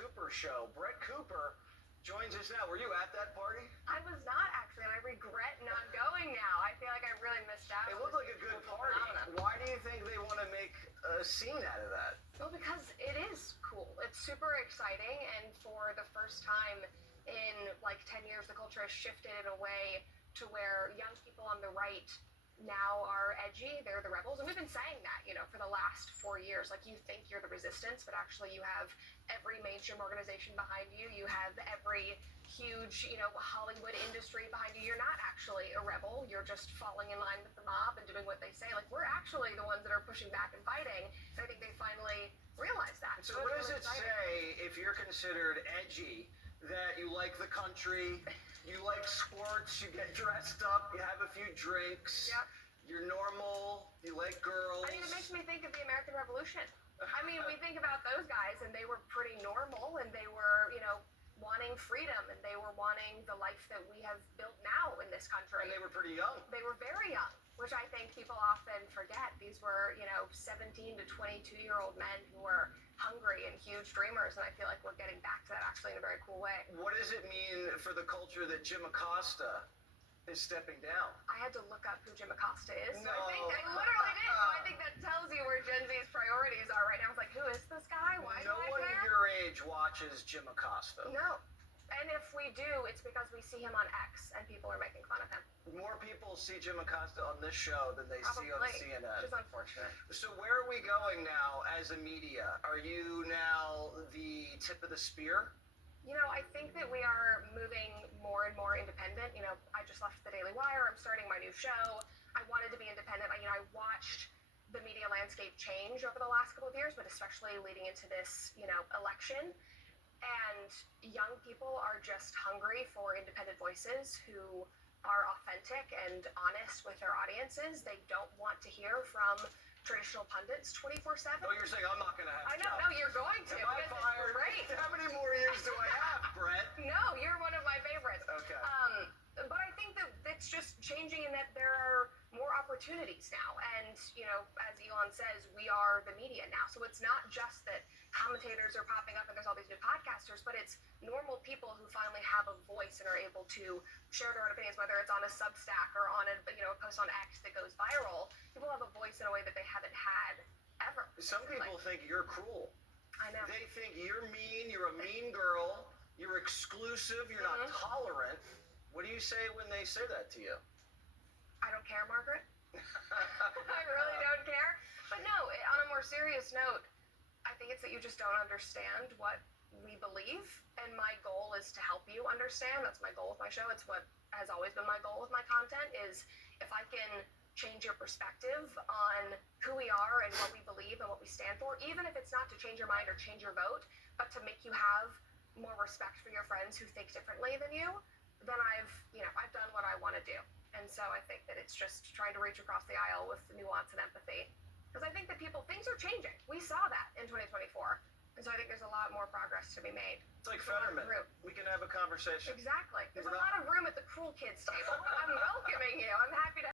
Cooper show. Brett Cooper joins us now. Were you at that party? I was not actually, and I regret not going now. I feel like I really missed out. It looked like a good party. Why do you think they want to make a scene out of that? Well, because it is cool. It's super exciting, and for the first time in like 10 years, the culture has shifted in a way to where young people on the right now are edgy. They're the rebels, and we've been saying that, for the last 4 years. Like, you think you're the resistance, but actually you have every mainstream organization behind you. You have every huge, Hollywood industry behind you. You're not actually a rebel. You're just falling in line with the mob and doing what they say. Like, we're actually the ones that are pushing back and fighting. And I think they finally realize that. So what does it say if you're considered edgy, that you like the country, you like sports, you get dressed up, you have a few drinks, Yep. You're normal, you like girls? I mean, it makes me think of the American Revolution. I mean, we think about those guys, and they were pretty normal, and they were, wanting freedom, and they were wanting the life that we have built now in this country. And they were pretty young. They were very young, which I think people often forget. These were, 17 to 22-year-old men who were hungry and huge dreamers, and I feel like we're getting back to that actually in a very cool way. What does it mean for the culture that Jim Acosta is stepping down? I had to look up who Jim Acosta is. So No. I literally did. So I think that tells you where Gen Z's priorities are right now. I was like, who is this guy? Why No do I one care? your age watches Jim Acosta. No. And if we do, it's because we see him on X and people are making fun of him. More people see Jim Acosta on this show than they see on Probably. CNN. Which is unfortunate. So where are we going now as a media? Are you now the tip of the spear? I think that we are moving more and more independent. I just left the Daily Wire. I'm starting my new show. I wanted to be independent. I watched the media landscape change over the last couple of years, but especially leading into this, election. And young people are just hungry for independent voices who are authentic and honest with their audiences. They don't want to hear from traditional pundits 24/7. Oh, you're saying I'm not going to have a I know, job. no, you're going to. Am I because fired? It's great. How many more years do I have, Brett? No, you're one of my favorites. Okay. But I think that it's just changing in that there are more opportunities now. And, as Elon says, we are the media now. So it's not just that commentators are popping up and there's all these new podcasters, but it's normal people who finally have a voice and are able to share their own opinions, whether it's on a Substack or on a post on X that goes viral. People have a voice in a way that they haven't had ever. Some people think you're cruel. I know. They think you're mean, you're a mean girl, you're exclusive, you're not tolerant. What do you say when they say that to you? I don't care, Margaret. I really don't care. But no, on a more serious note, I think it's that you just don't understand what we believe, and my goal is to help you understand. That's my goal with my show. It's what has always been my goal with my content, is if I can change your perspective on who we are and what we believe and what we stand for, even if it's not to change your mind or change your vote, but to make you have more respect for your friends who think differently than you, then I've done what I want to do. And so I think that it's just trying to reach across the aisle with nuance and empathy. Because I think that things are changing. We saw that in 2024. And so I think there's a lot more progress to be made. It's like Fetterman. We can have a conversation. Exactly. There's a lot of room at the cool kids table. I'm welcoming you. I'm happy to